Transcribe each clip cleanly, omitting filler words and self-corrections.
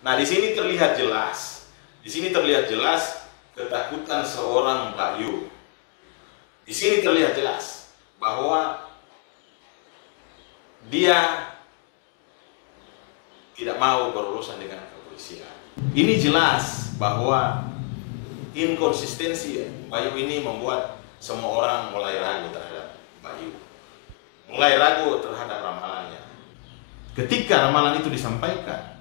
Nah, di sini terlihat jelas. Di sini terlihat jelas ketakutan seorang Mbak Yu. Di sini terlihat jelas bahwa dia tidak mau berurusan dengan kepolisian. Ini jelas bahwa inkonsistensi Mbak Yu ini membuat semua orang mulai ragu terhadap Mbak Yu, mulai ragu terhadap ramalannya. Ketika ramalan itu disampaikan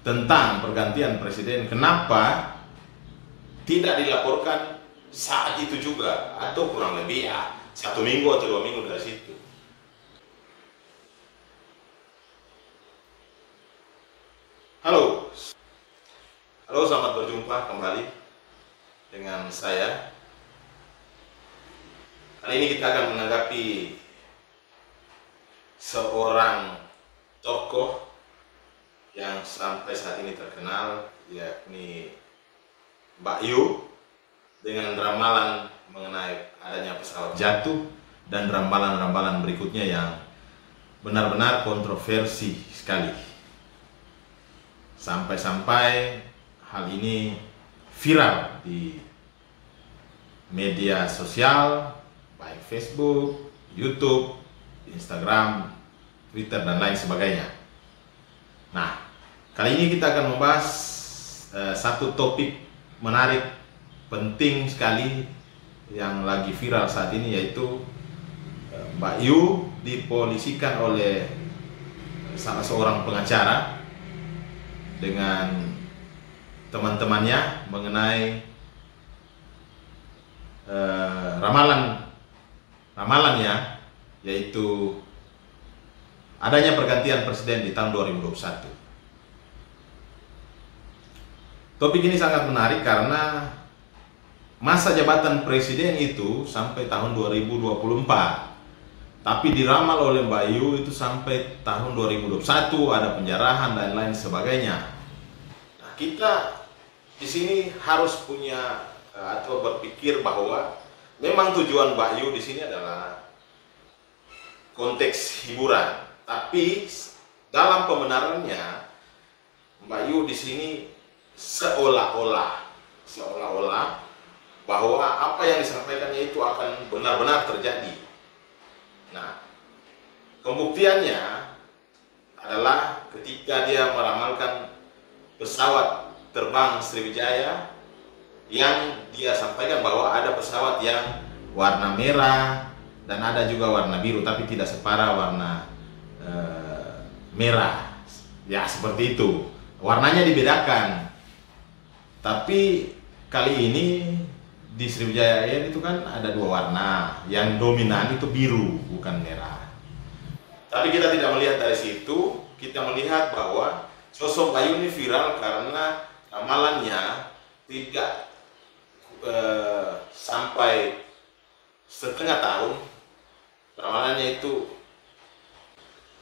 tentang pergantian presiden, kenapa tidak dilaporkan saat itu juga, atau kurang lebih ya 1 minggu atau 2 minggu dari situ? Halo, selamat berjumpa kembali dengan saya. Kali ini kita akan menanggapi seorang tokoh yang sampai saat ini terkenal, yakni Mbak Yu, dengan ramalan mengenai adanya pesawat jatuh dan ramalan-ramalan berikutnya yang benar-benar kontroversi sekali. Sampai-sampai hal ini viral di media sosial, baik Facebook, YouTube, Instagram, Twitter, dan lain sebagainya. Nah, kali ini kita akan membahas satu topik menarik, penting sekali, yang lagi viral saat ini, yaitu Mbak Yu dipolisikan oleh salah seorang pengacara dengan teman-temannya mengenai ramalannya, yaitu adanya pergantian presiden di tahun 2021. Topik ini sangat menarik karena masa jabatan presiden itu sampai tahun 2024. Tapi diramal oleh Mbak Yu itu sampai tahun 2021, ada penjarahan dan lain sebagainya. Nah, kita di sini harus punya atau berpikir bahwa memang tujuan Mbak Yu di sini adalah konteks hiburan. Tapi dalam pembenarannya, Mbak Yu di sini seolah-olah bahwa apa yang disampaikannya itu akan benar-benar terjadi. Nah, pembuktiannya adalah ketika dia meramalkan pesawat terbang Sriwijaya, yang dia sampaikan bahwa ada pesawat yang warna merah dan ada juga warna biru, tapi tidak separah warna merah. Ya, seperti itu. Warnanya dibedakan. Tapi kali ini di Sriwijaya Air itu kan ada 2 warna, yang dominan itu biru, bukan merah. Tapi kita tidak melihat dari situ, kita melihat bahwa sosok Mbak Yu ini viral karena ramalannya tidak sampai setengah tahun. Ramalannya itu,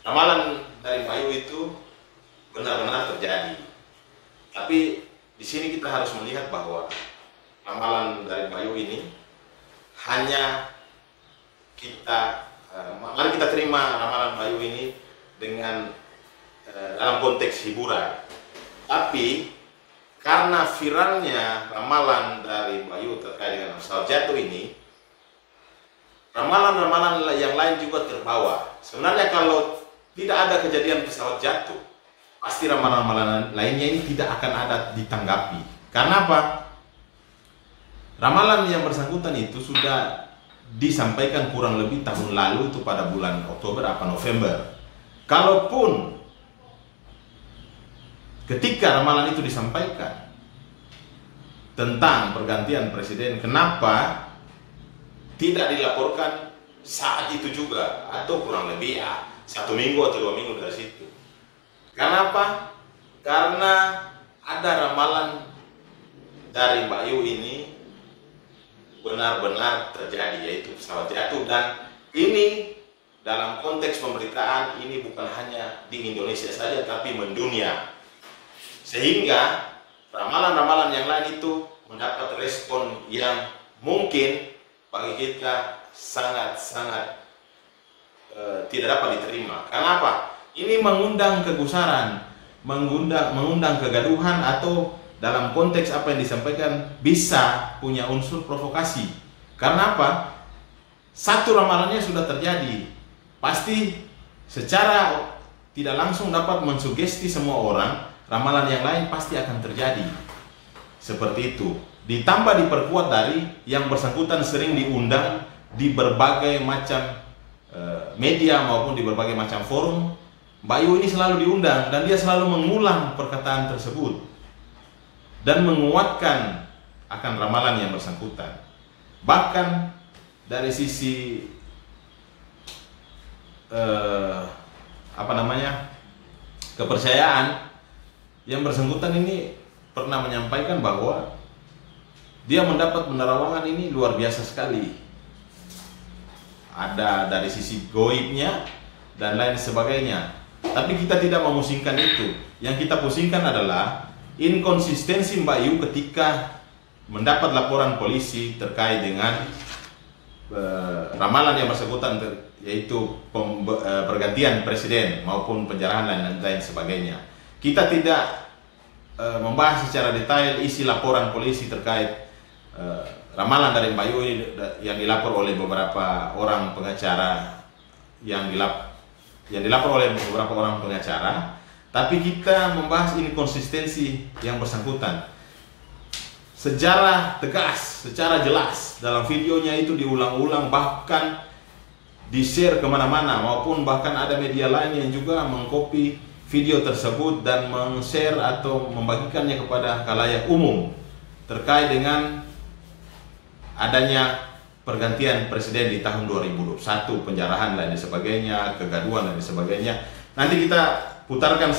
ramalan dari Mbak Yu itu benar-benar terjadi. Tapi di sini kita harus melihat bahwa ramalan dari Mbak Yu ini hanya mari kita terima ramalan Mbak Yu ini dengan dalam konteks hiburan. Tapi karena viralnya ramalan dari Mbak Yu terkait dengan pesawat jatuh ini, ramalan-ramalan yang lain juga terbawa. Sebenarnya kalau tidak ada kejadian pesawat jatuh, pasti ramalan-ramalan lainnya ini tidak akan ada ditanggapi. Karena apa? Ramalan yang bersangkutan itu sudah disampaikan kurang lebih tahun lalu, itu pada bulan Oktober atau November. Kalaupun ketika ramalan itu disampaikan tentang pergantian presiden, kenapa tidak dilaporkan saat itu juga, atau kurang lebih ya 1 minggu atau 2 minggu dari situ? Kenapa? Karena ada ramalan dari Mbak Yu ini benar-benar terjadi, yaitu pesawat jatuh. Dan ini dalam konteks pemberitaan ini bukan hanya di Indonesia saja, tapi mendunia. Sehingga ramalan-ramalan yang lain itu mendapat respon yang mungkin bagi kita sangat-sangat tidak dapat diterima. Kenapa? Ini mengundang kegusaran, mengundang kegaduhan atau dalam konteks apa yang disampaikan bisa punya unsur provokasi. Karena apa? Satu ramalannya sudah terjadi, pasti secara tidak langsung dapat mensugesti semua orang, ramalan yang lain pasti akan terjadi. Seperti itu. Ditambah diperkuat dari yang bersangkutan sering diundang di berbagai macam media maupun di berbagai macam forum. Mbak Yu ini selalu diundang dan dia selalu mengulang perkataan tersebut dan menguatkan akan ramalan yang bersangkutan. Bahkan dari sisi kepercayaan, yang bersangkutan ini pernah menyampaikan bahwa dia mendapat penerawangan ini luar biasa sekali. Ada dari sisi goibnya dan lain sebagainya. Tapi kita tidak memusingkan itu. Yang kita pusingkan adalah inkonsistensi Mbak Yu ketika mendapat laporan polisi terkait dengan ramalan yang bersangkutan, yaitu pergantian presiden maupun penjarahan dan lain sebagainya. Kita tidak membahas secara detail isi laporan polisi terkait ramalan dari Mbak Yu yang dilapor oleh beberapa orang pengacara, yang dilapor oleh beberapa orang pengacara, tapi kita membahas inkonsistensi yang bersangkutan. Secara tegas, secara jelas dalam videonya itu diulang-ulang, bahkan di-share kemana-mana, maupun bahkan ada media lain yang juga mengcopy video tersebut dan meng-share atau membagikannya kepada khalayak umum terkait dengan adanya pergantian presiden di tahun 2021, penjarahan dan sebagainya, kegaduhan dan sebagainya. Nanti kita putarkan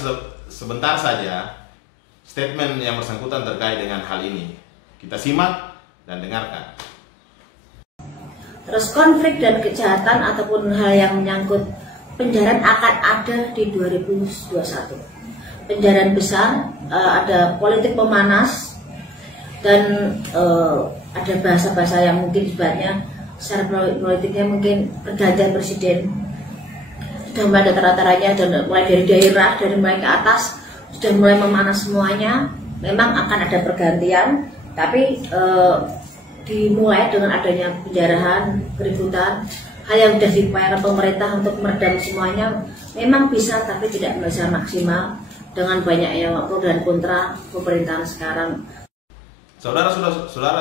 sebentar saja statement yang bersangkutan terkait dengan hal ini. Kita simak dan dengarkan. Terus konflik dan kejahatan ataupun hal yang menyangkut penjarahan akan ada di 2021. Penjarahan besar, ada politik pemanas, dan ada bahasa-bahasa yang mungkin sebenarnya secara politiknya mungkin pergantian presiden. Sudah mulai ada tara-taranya, dan mulai dari daerah, dari mulai ke atas, sudah mulai memanas semuanya. Memang akan ada pergantian, tapi dimulai dengan adanya penjarahan, keributan, hal yang sudah diupayakan pemerintah untuk meredam semuanya memang bisa, tapi tidak bisa maksimal dengan banyaknya pro dan kontra pemerintahan sekarang. Saudara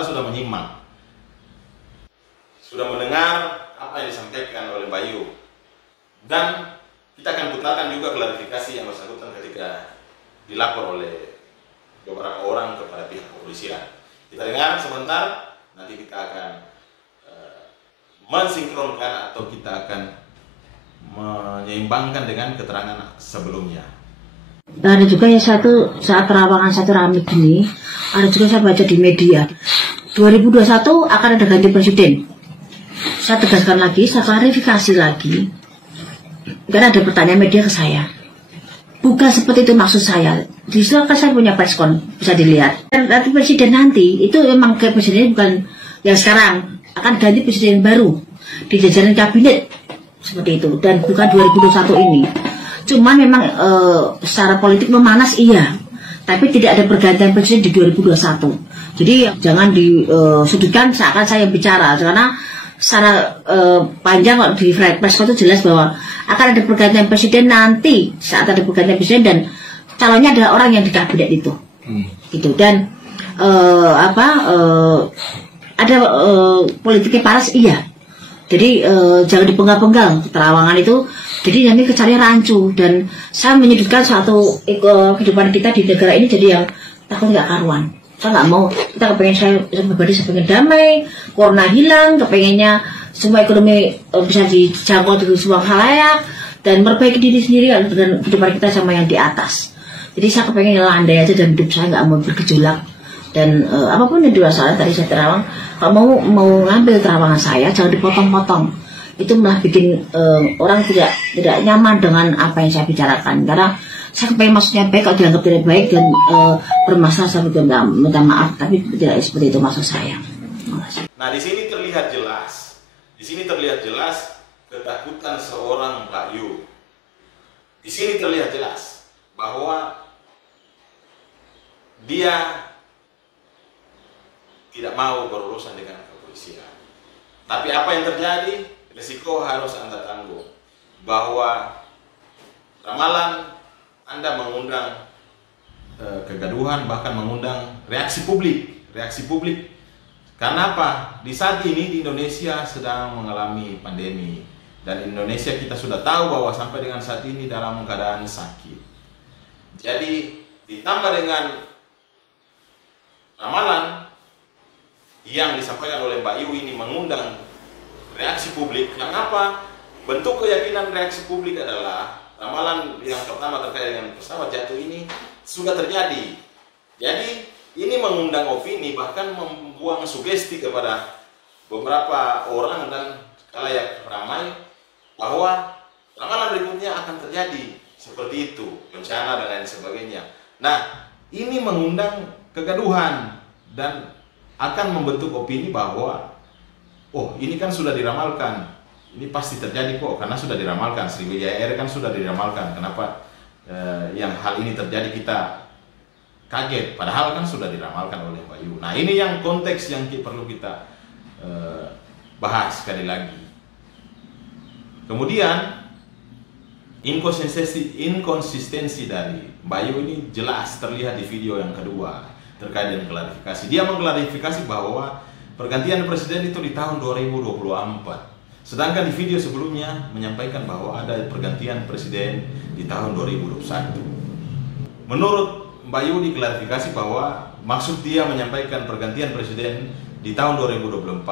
sudah menyimak, sudah mendengar apa yang disampaikan oleh Mbak Yu, dan kita akan putarkan juga klarifikasi yang bersangkutan ketika dilapor oleh beberapa orang kepada pihak kepolisian. Kita dengar sebentar, nanti kita akan mensinkronkan atau kita akan menyeimbangkan dengan keterangan sebelumnya. Ada juga yang saat terawangan satu rame gini, ada juga saya baca di media 2021 akan ada ganti presiden. Saya tegaskan lagi, saya klarifikasi lagi, karena ada pertanyaan media ke saya. Bukan seperti itu maksud saya. Di situ kan saya punya preskon, bisa dilihat. Dan nanti presiden nanti itu memang ke presiden bukan yang sekarang, akan ganti presiden baru di jajaran kabinet seperti itu, dan bukan 2021 ini. Cuman memang secara politik memanas iya, tapi tidak ada pergantian presiden di 2021. Jadi jangan disudutkan seakan saya bicara, karena secara panjang kok di press itu jelas bahwa akan ada pergantian presiden nanti. Saat ada pergantian presiden dan calonnya adalah orang yang di kabinet itu, gitu. Dan ada politiknya panas iya. Jadi jangan dipenggal-penggal terawangan itu. Jadi nanti kesannya rancu, dan saya menyudutkan suatu kehidupan kita di negara ini jadi yang takut nggak karuan. Saya nggak mau, kita kepengen, saya pribadi saya pengen damai, corona hilang, kepengennya semua ekonomi bisa dijangkau di semua khalayak dan memperbaiki diri sendiri dengan kehidupan kita sama yang di atas. Jadi saya kepengen landai aja dan hidup saya nggak mau bergejolak. Dan apapun yang dirasakan tadi saya terawang, kalau mau ngambil terawangan saya jangan dipotong-potong. Itu malah bikin orang tidak nyaman dengan apa yang saya bicarakan, karena saya kepengen maksudnya baik, kalau dianggap tidak baik dan bermasalah saya minta maaf, tapi tidak seperti itu maksud saya. Nah, di sini terlihat jelas ketakutan seorang Mbak Yu. Di sini terlihat jelas bahwa dia tidak mau berurusan dengan kepolisian. Tapi apa yang terjadi? Risiko harus Anda tanggung. Bahwa ramalan Anda mengundang kegaduhan, bahkan mengundang reaksi publik. Reaksi publik karena apa? Di saat ini di Indonesia sedang mengalami pandemi. Dan Indonesia kita sudah tahu bahwa sampai dengan saat ini dalam keadaan sakit. Jadi ditambah dengan ramalan yang disampaikan oleh Mbak Yu ini mengundang reaksi publik. Kenapa? Bentuk keyakinan reaksi publik adalah ramalan yang pertama terkait dengan pesawat jatuh ini sudah terjadi. Jadi ini mengundang opini, bahkan membuang sugesti kepada beberapa orang dan khalayak ramai bahwa ramalan berikutnya akan terjadi seperti itu, bencana dan lain sebagainya. Nah, ini mengundang kegaduhan dan akan membentuk opini bahwa oh, ini kan sudah diramalkan, ini pasti terjadi kok karena sudah diramalkan. Sriwijaya Air kan sudah diramalkan, kenapa yang hal ini terjadi kita kaget, padahal kan sudah diramalkan oleh Mbak Yu. Nah, ini yang konteks yang perlu kita bahas sekali lagi. Kemudian inkonsistensi dari Mbak Yu ini jelas terlihat di video yang kedua terkait dengan klarifikasi. Dia mengklarifikasi bahwa pergantian presiden itu di tahun 2024. Sedangkan di video sebelumnya menyampaikan bahwa ada pergantian presiden di tahun 2021. Menurut Mbak Yu diklarifikasi bahwa maksud dia menyampaikan pergantian presiden di tahun 2024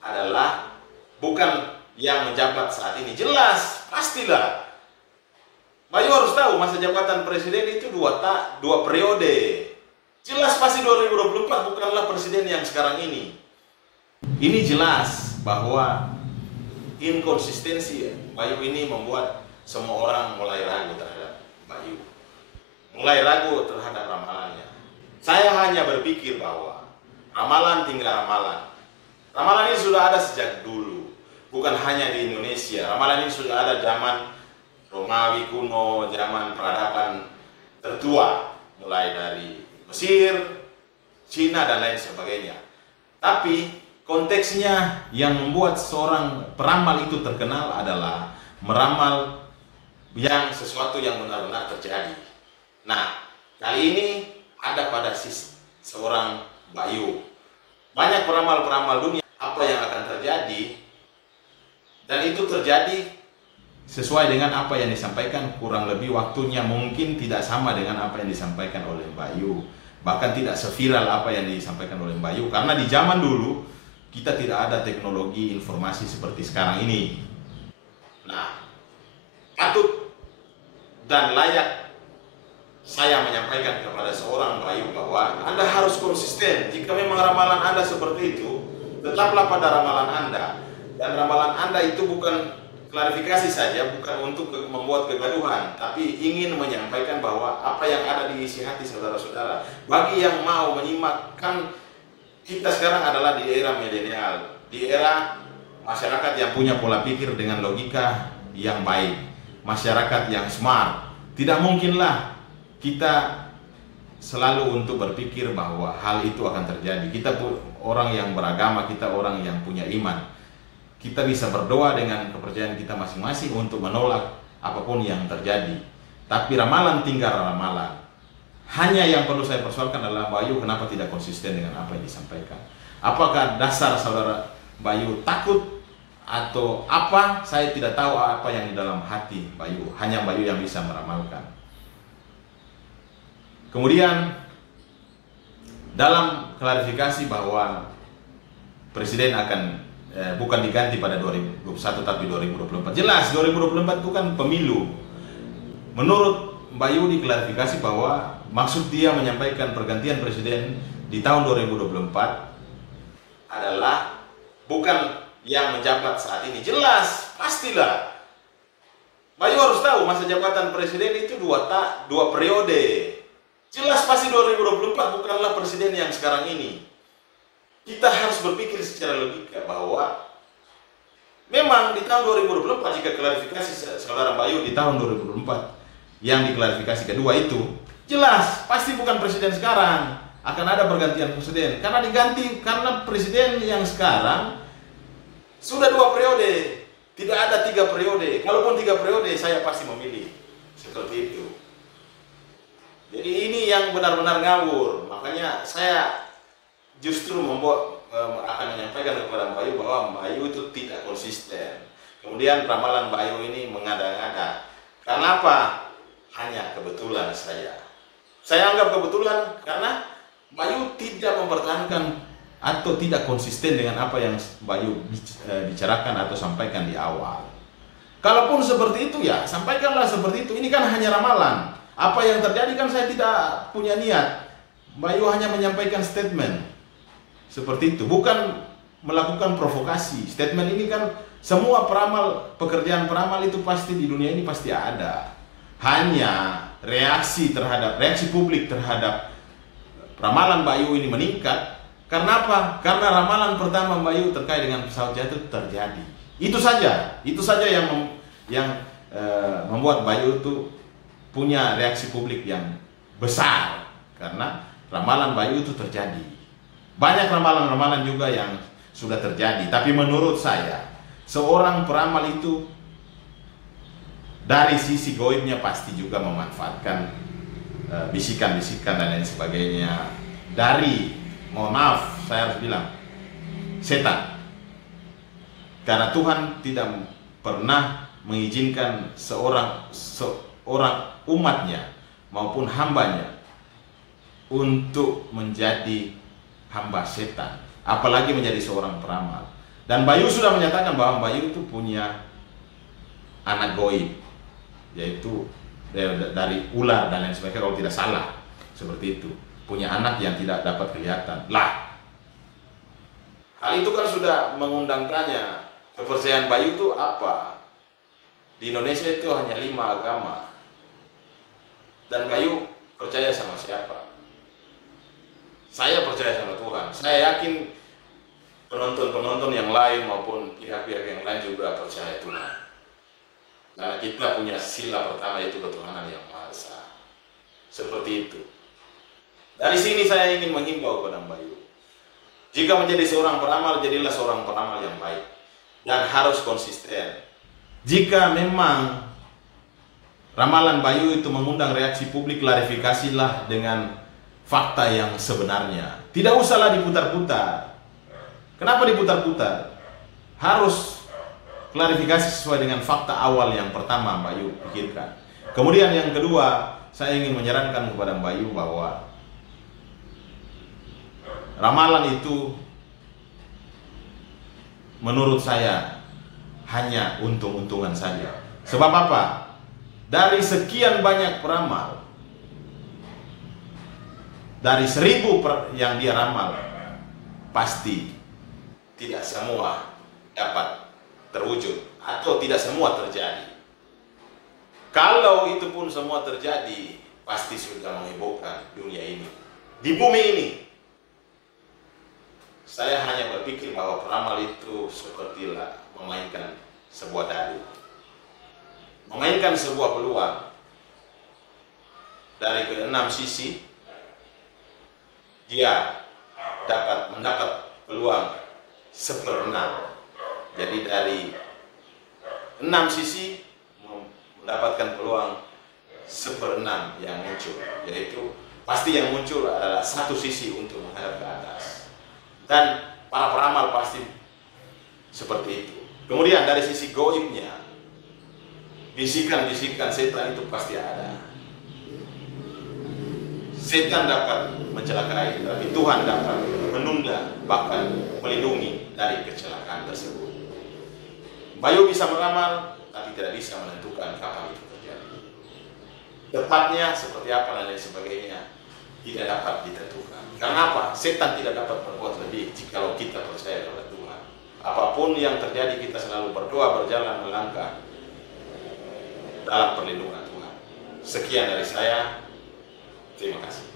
adalah bukan yang menjabat saat ini. Jelas, pastilah. Mbak Yu harus tahu masa jabatan presiden itu dua periode. Jelas pasti 2024 bukanlah presiden yang sekarang ini. Ini jelas bahwa inkonsistensi Mbak Yu ini membuat semua orang mulai ragu terhadap Mbak Yu. Mulai ragu terhadap ramalannya. Saya hanya berpikir bahwa ramalan tinggal ramalan. Ramalan ini sudah ada sejak dulu. Bukan hanya di Indonesia. Ramalan ini sudah ada zaman Romawi kuno, zaman peradaban tertua. Mulai dari Mesir, Cina, dan lain sebagainya. Tapi konteksnya yang membuat seorang peramal itu terkenal adalah meramal yang sesuatu yang benar-benar terjadi. Nah, kali ini ada pada seorang Mbak Yu. Banyak peramal-peramal dunia apa yang akan terjadi, dan itu terjadi sesuai dengan apa yang disampaikan. Kurang lebih waktunya mungkin tidak sama dengan apa yang disampaikan oleh Mbak Yu. Bahkan tidak seviral apa yang disampaikan oleh Mbak Yu. Karena di zaman dulu kita tidak ada teknologi informasi seperti sekarang ini. Nah, patut dan layak saya menyampaikan kepada seorang Mbak Yu bahwa Anda harus konsisten. Jika memang ramalan Anda seperti itu, tetaplah pada ramalan Anda. Dan ramalan Anda itu bukan klarifikasi saja, bukan untuk membuat kegaduhan, tapi ingin menyampaikan bahwa apa yang ada di isi hati saudara-saudara. Bagi yang mau menyimak, kan kita sekarang adalah di era milenial, di era masyarakat yang punya pola pikir dengan logika yang baik, masyarakat yang smart. Tidak mungkinlah kita selalu untuk berpikir bahwa hal itu akan terjadi. Kita orang yang beragama, kita orang yang punya iman. Kita bisa berdoa dengan kepercayaan kita masing-masing untuk menolak apapun yang terjadi. Tapi ramalan tinggal ramalan. Hanya yang perlu saya persoalkan adalah Mbak Yu kenapa tidak konsisten dengan apa yang disampaikan. Apakah dasar saudara Mbak Yu takut atau apa? Saya tidak tahu apa yang di dalam hati Mbak Yu. Hanya Mbak Yu yang bisa meramalkan. Kemudian dalam klarifikasi bahwa presiden akan bukan diganti pada 2021 tapi 2024. Jelas 2024 itu kan pemilu. Menurut Mbak Yu diklarifikasi bahwa maksud dia menyampaikan pergantian presiden di tahun 2024 adalah bukan yang menjabat saat ini. Jelas, pastilah. Mbak Yu harus tahu masa jabatan presiden itu dua periode. Jelas pasti 2024 bukanlah presiden yang sekarang ini. Kita harus berpikir secara logika bahwa memang di tahun 2024 jika klarifikasi saudara Mbak Yu di tahun 2024 yang diklarifikasi kedua itu Jelas, pasti bukan presiden sekarang. Akan ada pergantian presiden. Karena presiden yang sekarang sudah 2 periode. Tidak ada 3 periode. Kalaupun 3 periode, saya pasti memilih. Seperti itu. Jadi ini yang benar-benar ngawur. Makanya saya justru akan menyampaikan kepada Mbak Bayu bahwa Mbak Bayu itu tidak konsisten. Kemudian ramalan Mbak Bayu ini mengada-ngada. Karena apa? Hanya kebetulan saya. Saya anggap kebetulan karena Bayu tidak mempertahankan atau tidak konsisten dengan apa yang Bayu bicarakan atau sampaikan di awal. Kalaupun seperti itu ya, sampaikanlah seperti itu. Ini kan hanya ramalan. Apa yang terjadi kan saya tidak punya niat. Bayu hanya menyampaikan statement. Seperti itu, bukan melakukan provokasi. Statement ini kan semua peramal, pekerjaan peramal itu pasti di dunia ini pasti ada. Hanya reaksi publik terhadap ramalan Bayu ini meningkat. Karena apa? Karena ramalan pertama Bayu terkait dengan pesawat jatuh terjadi. Itu saja yang membuat Bayu itu punya reaksi publik yang besar. Karena ramalan Bayu itu terjadi. Banyak ramalan-ramalan juga yang sudah terjadi. Tapi menurut saya, seorang peramal itu dari sisi goibnya pasti juga memanfaatkan bisikan-bisikan dan lain sebagainya dari, mohon maaf saya harus bilang, setan. Karena Tuhan tidak pernah mengizinkan seorang umatnya maupun hambanya untuk menjadi hamba setan, apalagi menjadi seorang peramal. Dan Bayu sudah menyatakan bahwa Bayu itu punya anak goib, yaitu dari ular dan lain sebagainya kalau tidak salah, seperti itu. Punya anak yang tidak dapat kelihatan. Lah, hal itu kan sudah mengundangkannya. Kepercayaan Bayu itu apa? Di Indonesia itu hanya 5 agama. Dan Bayu percaya sama siapa? Saya percaya sama Tuhan. Saya yakin penonton-penonton yang lain maupun pihak-pihak yang lain juga percaya Tuhan. Karena kita punya sila pertama, yaitu ketuhanan yang Maha Esa. Seperti itu. Dari sini saya ingin menghimbau kepada Mbak Bayu. Jika menjadi seorang peramal, jadilah seorang peramal yang baik. Dan harus konsisten. Jika memang ramalan Bayu itu mengundang reaksi publik, klarifikasilah dengan fakta yang sebenarnya. Tidak usahlah diputar-putar. Kenapa diputar-putar? Harus klarifikasi sesuai dengan fakta awal yang pertama Mbak Bayu pikirkan. Kemudian yang kedua, saya ingin menyarankan kepada Mbak Bayu bahwa ramalan itu menurut saya hanya untung-untungan saja. Sebab apa? Dari sekian banyak peramal, dari 1000 yang dia ramal, pasti tidak semua dapat terwujud atau tidak semua terjadi. Kalau itu pun semua terjadi, pasti sudah menghebohkan dunia ini. Di bumi ini, saya hanya berpikir bahwa peramal itu sepertilah memainkan sebuah dadu, memainkan sebuah peluang dari ke-6 sisi. Dia mendapat peluang 1/6. Jadi dari 6 sisi mendapatkan peluang 1/6 yang muncul, yaitu pasti yang muncul adalah satu sisi untuk menghadap ke atas. Dan para peramal pasti seperti itu. Kemudian dari sisi goibnya, bisikan-bisikan setan itu pasti ada. Setan dapat mencelakai, tapi Tuhan dapat menunda, bahkan melindungi dari kecelakaan tersebut. Bayu bisa meramal, tapi tidak bisa menentukan kapan itu terjadi. Tepatnya seperti apa dan lain sebagainya tidak dapat ditentukan. Karena apa? Setan tidak dapat berbuat lebih jikalau kita percaya kepada Tuhan. Apapun yang terjadi, kita selalu berdoa, berjalan, melangkah dalam perlindungan Tuhan. Sekian dari saya. Terima kasih.